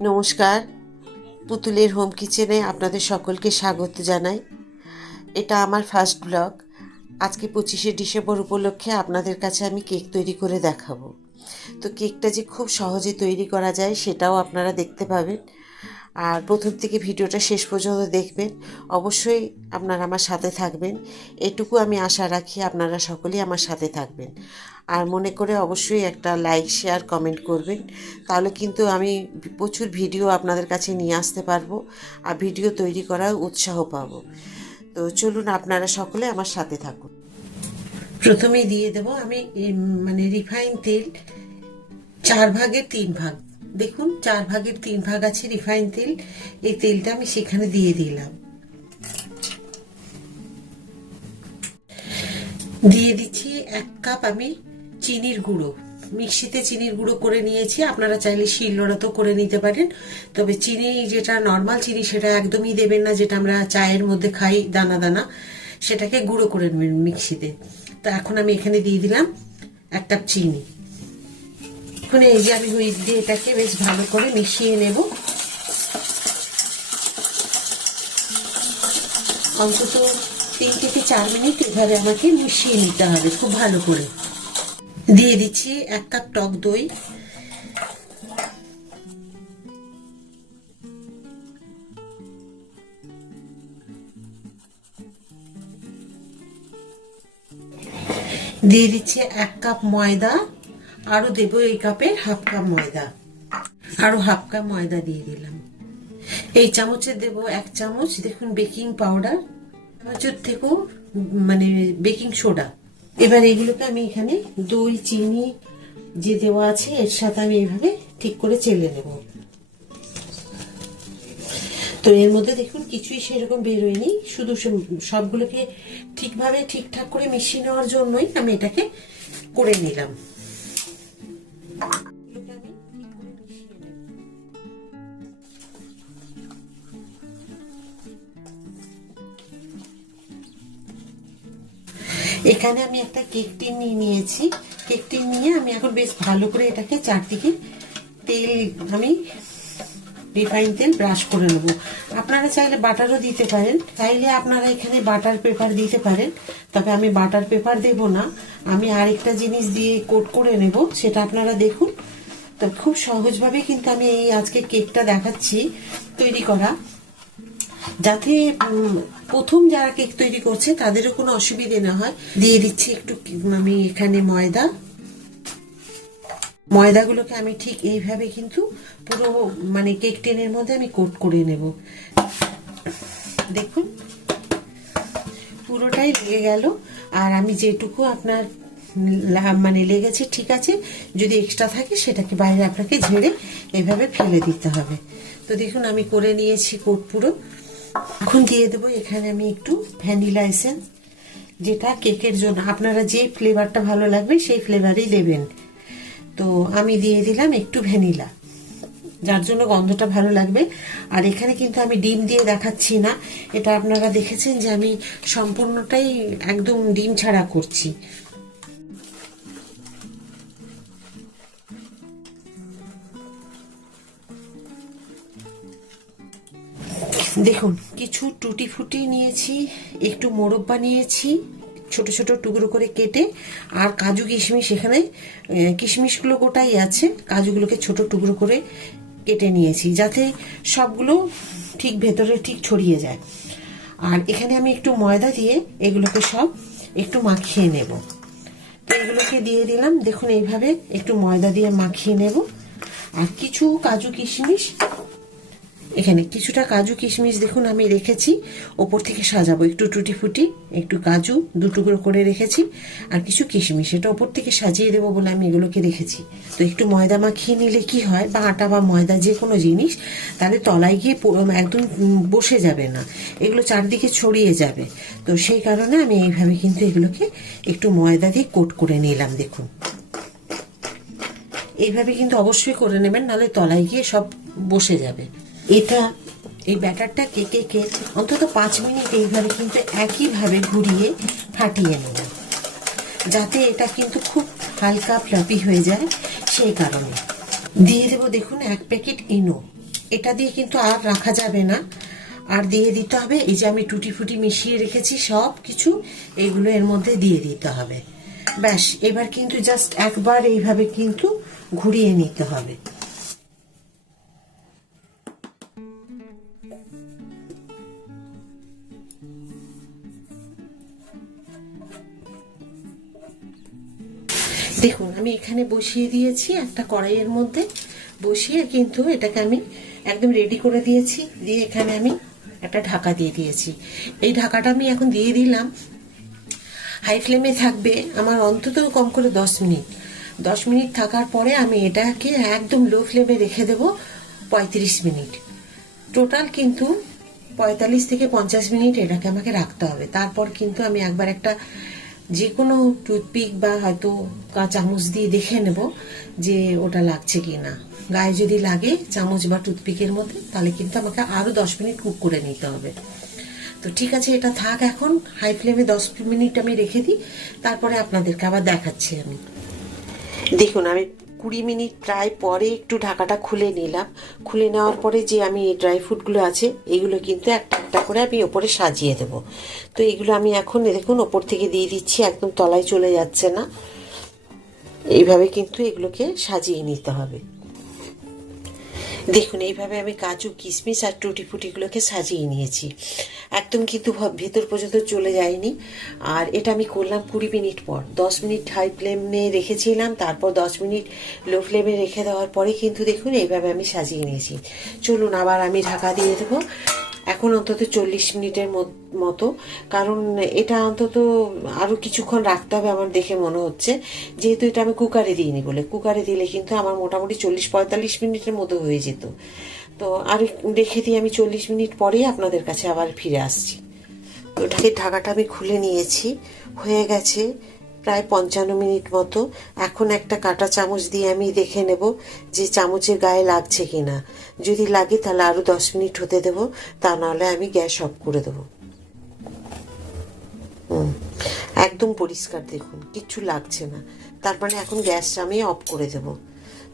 নমস্কার, পুতুলের হোম কিচেনে আপনাদের সকলকে স্বাগত জানাই। এটা আমার ফার্স্ট ব্লগ। আজকে 25শে ডিসেম্বর উপলক্ষে আপনাদের কাছে আমি কেক তৈরি করে দেখাবো। তো কেকটা যে খুব সহজে তৈরি করা যায় সেটাও আপনারা দেখতে পাবেন। আর প্রথম থেকে ভিডিওটা শেষ পর্যন্ত দেখবেন। অবশ্যই আপনারা আমার সাথে থাকবেন, এটুকু আমি আশা রাখি। আপনারা সকলেই আমার সাথে থাকবেন আর মনে করে অবশ্যই একটা লাইক, শেয়ার, কমেন্ট করবেন। তাহলে কিন্তু আমি প্রচুর ভিডিও আপনাদের কাছে নিয়ে আসতে পারবো আর ভিডিও তৈরি করার উৎসাহ পাবো। তো চলুন, আপনারা সকলে আমার সাথে থাকুন। প্রথমেই দিয়ে দেব আমি রিফাইন তেল 4/3 ভাগ। দেখুন 4/3 ভাগ আছে রিফাইন তেল। এই তেলটা আমি সেখানে দিয়ে দিলাম। দিয়ে দিচ্ছি 1 কাপ আমি চিনির গুঁড়ো। মিক্সিতে চিনির গুঁড়ো করে নিয়েছি, আপনারা চাইলে শিলনোড়াতেও করে নিতে পারেন। তবে চিনি যেটা নর্মাল চিনি সেটা একদমই দেবেন না, যেটা আমরা চায়ের মধ্যে খাই দানা দানা, সেটাকে গুঁড়ো করে নেবেন মিক্সিতে। তো এখন আমি এখানে দিয়ে দিলাম 1 কাপ চিনি। এখন এই যে আমি হুইপ দিয়ে এটাকে বেশ ভালো করে মিশিয়ে নেব। অন্তত 3 থেকে 4 মিনিট এভাবে আমাকে মিশিয়ে নিতে হবে খুব ভালো করে। দিয়ে দিচ্ছি 1 কাপ টক দই। দিয়ে দিচ্ছি 1 কাপ ময়দা। আরো দেবো এই কাপের 1/2 কাপ ময়দা। আরো 1/2 কাপ ময়দা দিয়ে দিলাম। এই চামচে দেব 1 চামচ দেখুন বেকিং পাউডার, চামচের থেকেও বেকিং সোডা। এবার এগুলোকে আমি এখানে দই, চিনি যে দেওয়া আছে এর সাথে আমি এইভাবে ঠিক করে চেলে নেব। তো এর মধ্যে দেখুন কিছুই সেরকম বেরোয়নি, শুধু সবগুলোকে ঠিকভাবে ঠিকঠাক করে মিশিয়ে নেওয়ার জন্যই আমি এটাকে করে নিলাম। এখানে আমি একটা কেক টিন নিয়ে নিয়েছি। কেক টিন নিয়ে আমি এখন বেশ ভালো করে এটাকে চারদিকে তেল, আমি রিফাইন তেল ব্রাশ করে নেব। আপনারা চাইলে বাটারও দিতে পারেন, চাইলে আপনারা এখানে বাটার পেপার দিতে পারেন। তবে আমি বাটার পেপার দেব না, আমি আরেকটা জিনিস দিয়ে কোট করে নেব, সেটা আপনারা দেখুন। তো খুব সহজভাবে কিন্তু আমি এই আজকে কেকটা দেখাচ্ছি তৈরি করা, যাতে প্রথম যারা কেক তৈরি করছে তাদেরও কোনো অসুবিধে না হয়। দিয়ে দিচ্ছি একটু আমি এখানে ময়দাগুলোকে আমি ঠিক এইভাবে কিন্তু পুরো কেক টিনের মধ্যে আমি কোট করে নেব। দেখুন পুরোটাই লেগে গেল। আর আমি যেটুকু আপনার লেগেছে ঠিক আছে, যদি এক্সট্রা থাকে সেটাকে বাইরে আপনাকে ঝেড়ে এভাবে ফেলে দিতে হবে। তো দেখুন আমি করে নিয়েছি কোট পুরো। এখন দিয়ে দেবো এখানে আমি একটু ভ্যানিলা এসেন্স, যেটা কেকের জন্য আপনারা যে ফ্লেভারটা ভালো লাগবে সেই ফ্লেভারই দেবেন। তো আমি দিয়ে দিলাম একটু ভ্যানিলা, যার জন্য গন্ধটা ভালো লাগবে। আর এখানে কিন্তু আমি ডিম দিয়ে দেখাচ্ছি না, এটা আপনারা দেখেছেন যে আমি সম্পূর্ণটাই একদম ডিম ছাড়া করছি। দেখুন কিছু টুটি ফুটি নিয়েছি, একটু মোরব্বা নিয়েছি ছোট ছোট টুকরো করে কেটে, আর কাজু কিশমিশ, এখানে কিশমিশগুলো গোটাই আছে, কাজুগুলোকে ছোট টুকরো করে কেটে নিয়েছি যাতে সবগুলো ঠিক ভেতরে ঠিক ছড়িয়ে যায়। আর এখানে আমি একটু ময়দা দিয়ে এগুলোকে সব একটু মাখিয়ে নেব। তো এগুলোকে দিয়ে দিলাম, দেখুন এইভাবে একটু ময়দা দিয়ে মাখিয়ে নেব। আর কিছু কাজু কিশমিশ, এখানে কিছুটা কাজু কিশমিশ দেখুন আমি রেখেছি, ওপর থেকে সাজাবো। একটু টুটি ফুটি, একটু কাজু 2 টুকরো করে রেখেছি, আর কিছু কিশমিশ এটা ওপর থেকে সাজিয়ে দেবো বলে আমি এগুলোকে রেখেছি। তো একটু ময়দা মাখিয়ে নিলে কি হয়, বা আটা বা ময়দা যে কোনো জিনিস, তাহলে তলায় গিয়ে একদম বসে যাবে না, এগুলো চারদিকে ছড়িয়ে যাবে। তো সেই কারণে আমি এইভাবে কিন্তু এগুলোকে একটু ময়দা দিয়ে কোট করে নিলাম। দেখুন এইভাবে কিন্তু অবশ্যই করে নেবেন, নাহলে তলায় গিয়ে সব বসে যাবে। এই ব্যাটারটা কেকে অন্তত 5 মিনিট এইভাবে কিন্তু একইভাবে ঘুরিয়ে ফাটিয়ে নেব, যাতে এটা কিন্তু খুব হালকা ফ্লাফি হয়ে যায়। সেই কারণে দিয়ে দেবো দেখুন 1 প্যাকেট ইনো। এটা দিয়ে কিন্তু আর রাখা যাবে না, আর দিয়ে দিতে হবে এই যে আমি টুটি ফুটি মিশিয়ে রেখেছি সব কিছু, এইগুলো এর মধ্যে দিয়ে দিতে হবে। ব্যাস, এবার কিন্তু জাস্ট একবার এইভাবে কিন্তু ঘুরিয়ে নিতে হবে। দেখুন আমি এখানে বসিয়ে দিয়েছি একটা কড়াইয়ের মধ্যে, বসিয়ে কিন্তু এটাকে আমি একদম রেডি করে দিয়েছি, দিয়ে এখানে আমি একটা ঢাকা দিয়ে দিয়েছি। এই ঢাকাটা আমি এখন দিয়ে দিলাম, হাই ফ্লেমে থাকবে আমার অন্তত কম করে 10 মিনিট। 10 মিনিট থাকার পরে আমি এটাকে একদম লো ফ্লেমে রেখে দেবো 35 মিনিট। টোটাল কিন্তু 45 থেকে 50 মিনিট এটাকে আমাকে রাখতে হবে। তারপর কিন্তু আমি একবার একটা যে কোনো টুথপিক বা হয়তো চামচ দিয়ে দেখে নেব যে ওটা লাগছে কি না। গায়ে যদি লাগে চামচ বা টুথপিকের মধ্যে, তাহলে কিন্তু আমাকে আরও 10 মিনিট কুক করে নিতে হবে। তো ঠিক আছে, এটা থাক এখন হাই ফ্লেমে 10 মিনিট আমি রেখে দিই, তারপরে আপনাদেরকে আবার দেখাচ্ছি আমি। দেখুন আমি 20 মিনিট প্রায় পরে একটু ঢাকাটা খুলে নিলাম। খুলে নেওয়ার পরে যে আমি ড্রাই ফ্রুটগুলো আছে এগুলো কিন্তু একটা একটা করে আমি ওপরে সাজিয়ে দেব। তো এগুলো আমি এখন দেখুন ওপর থেকে দিয়ে দিচ্ছি, একদম তলায় চলে যাচ্ছে না। এইভাবে কিন্তু এগুলোকে সাজিয়ে নিতে হবে। দেখুন এইভাবে আমি কাজু কিশমিশ আর টুটি ফুটিগুলোকে সাজিয়ে নিয়েছি, একদম কিন্তু ভেতর পর্যন্ত চলে যায়নি। আর এটা আমি করলাম 20 মিনিট পর। 10 মিনিট হাই ফ্লেমে রেখেছিলাম, তারপর 10 মিনিট লো ফ্লেমে রেখে দেওয়ার পরে কিন্তু দেখুন এইভাবে আমি সাজিয়ে নিয়েছি। চলুন আবার আমি ঢাকা দিয়ে দেবো এখন অন্তত 40 মিনিটের মতো, কারণ এটা অন্তত আরও কিছুক্ষণ রাখতে হবে আমার দেখে মনে হচ্ছে, যেহেতু এটা আমি কুকারে দিইনি বলে। কুকারে দিলে কিন্তু আমার মোটামুটি 40-45 মিনিটের মতো হয়ে যেত। তো আর রেখে দিয়ে আমি 40 মিনিট পরেই আপনাদের কাছে আবার ফিরে আসছি। ওটাকে ঢাকাটা আমি খুলে নিয়েছি, হয়ে গেছে প্রায় 55 মিনিট মতো। এখন একটা কাঁটা চামচ দিয়ে আমি দেখে নেব যে চামচের গায়ে লাগছে কিনা। যদি লাগে তাহলে আরও 10 মিনিট হতে দেবো, তা নাহলে আমি গ্যাস অফ করে দেবো। একদম পরিষ্কার, দেখুন কিচ্ছু লাগছে না, তার মানে এখন গ্যাসটা আমি অফ করে দেব।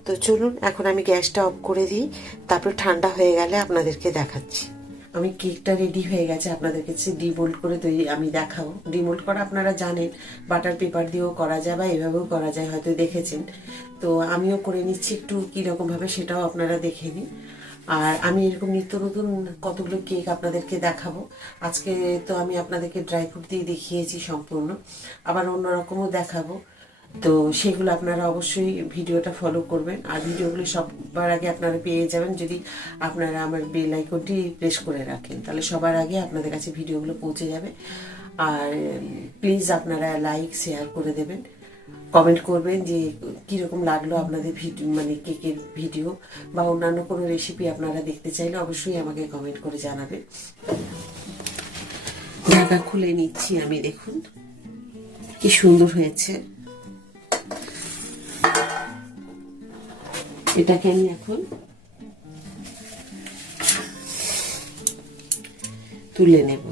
তো চলুন এখন আমি গ্যাসটা অফ করে দিই, তারপর ঠান্ডা হয়ে গেলে আপনাদেরকে দেখাচ্ছি। আমি কেকটা রেডি হয়ে গেছে, আপনাদের কাছে ডিমোল্ড করে তৈরি আমি দেখাবো। ডিমোল্ড করা আপনারা জানেন, বাটার পেপার দিয়েও করা যায় বা এভাবেও করা যায়, হয়তো দেখেছেন। তো আমিও করে নিচ্ছি একটু কীরকমভাবে, সেটাও আপনারা দেখে নিন। আর আমি এরকম নিত্য নতুন কতগুলো কেক আপনাদেরকে দেখাবো। আজকে তো আমি আপনাদেরকে ড্রাই ফ্রুট দিয়ে দেখিয়েছি সম্পূর্ণ, আবার অন্যরকমও দেখাবো। তো সেগুলো আপনারা অবশ্যই ভিডিওটা ফলো করবেন, আর ভিডিওগুলো সবার আগে আপনারা পেয়ে যাবেন যদি আপনারা আমার বেল আইকনটি প্রেস করে রাখেন, তাহলে সবার আগে আপনাদের কাছে ভিডিওগুলো পৌঁছে যাবে। আর প্লিজ আপনারা লাইক শেয়ার করে দেবেন, কমেন্ট করবেন যে কীরকম লাগলো আপনাদের ভিডিও, মানে কেকের ভিডিও বা অন্যান্য কোনো রেসিপি আপনারা দেখতে চাইলে অবশ্যই আমাকে কমেন্ট করে জানাবেন। ঢাকা খুলে নিচ্ছি আমি, দেখুন কি সুন্দর হয়েছে। এটাকে আমি এখন তুলে নেব।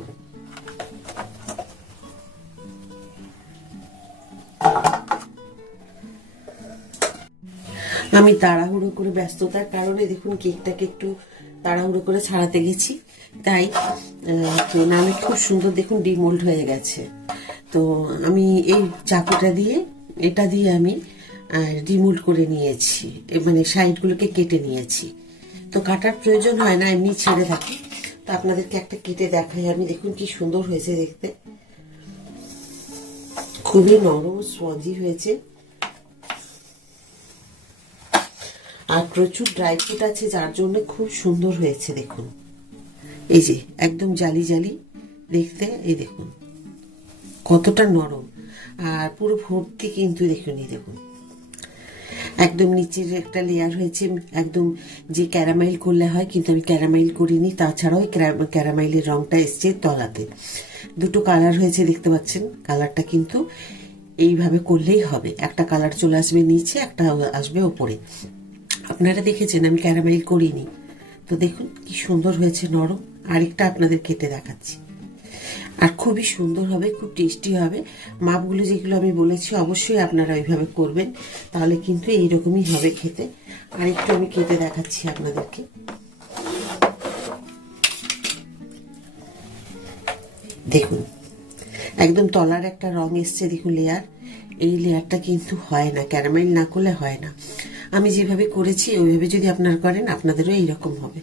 আমি তাড়াহুড়ো করে, ব্যস্ততার কারণে দেখুন কেকটাকে একটু তাড়াহুড়ো করে ছাড়াতে গেছি, তাই নামে খুব সুন্দর দেখুন ডিমোল্ড হয়ে গেছে। তো আমি এই চাকুটা দিয়ে, এটা দিয়ে আমি ডিমোল্ড করে নিয়েছি, মানে সাইডগুলোকে কেটে নিয়েছি। তো কাটার প্রয়োজন হয় না, এমনি ছেড়ে থাকি। তো আপনাদেরকে একটা কেটে দেখাই আমি, দেখুন কি সুন্দর হয়েছে দেখতে, খুবই নরম স্পঞ্জি হয়েছে। আর প্রচুর ড্রাই ফ্রুট আছে যার জন্য খুব সুন্দর হয়েছে। দেখুন এই যে একদম জালি জালি দেখতে, এই দেখুন কতটা নরম, আর পুরো ভর্তি কিন্তু দেখুন, এই দেখুন একদম নিচের একটা লেয়ার হয়েছে একদম, যে ক্যারামেল করলে হয়, কিন্তু আমি ক্যারামেল করিনি। তাছাড়াও ক্যারামেলের রংটা এসছে তলাতে, দুটো কালার হয়েছে দেখতে পাচ্ছেন। কালারটা কিন্তু এইভাবে করলেই হবে, একটা কালার চলে আসবে নিচে, একটা আসবে ওপরে। আপনারা দেখেছেন আমি ক্যারামেল করিনি। তো দেখুন কি সুন্দর হয়েছে, নরম। আরেকটা আপনাদের কেটে দেখাচ্ছি, আর খুবই সুন্দর হবে, খুব টেস্টি হবে। মাপগুলো যেগুলো আমি বলেছি অবশ্যই আপনারা ওইভাবে করবেন, তাহলে কিন্তু এইরকমই হবে খেতে। আরেকটু আমি কেটে দেখাচ্ছি আপনাদেরকে। দেখুন একদম তলার একটা রং এসছে, দেখুন লেয়ার। এই লেয়ারটা কিন্তু হয় না, ক্যারামেল না করলে হয় না। আমি যেভাবে করেছি ওইভাবে যদি আপনারা করেন আপনাদেরও এইরকম হবে।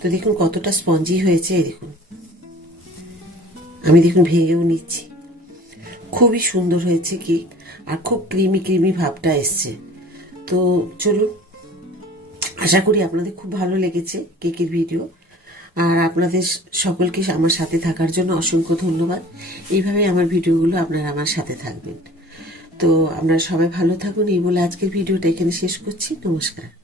তো দেখুন কতটা স্পঞ্জি হয়েছে, এই দেখুন আমি দেখুন ভেঙেও নিচ্ছি। খুবই সুন্দর হয়েছে কেক, আর খুব ক্রিমি ক্রিমি ভাবটা এসছে। তো চলুন, আশা করি আপনাদের খুব ভালো লেগেছে কেকের ভিডিও। আর আপনাদের সকলকে আমার সাথে থাকার জন্য অসংখ্য ধন্যবাদ। এইভাবে আমার ভিডিওগুলো আপনারা আমার সাথে থাকবেন। তো আপনারা সবাই ভালো থাকুন এই বলে আজকের ভিডিওটা এখানে শেষ করছি। নমস্কার।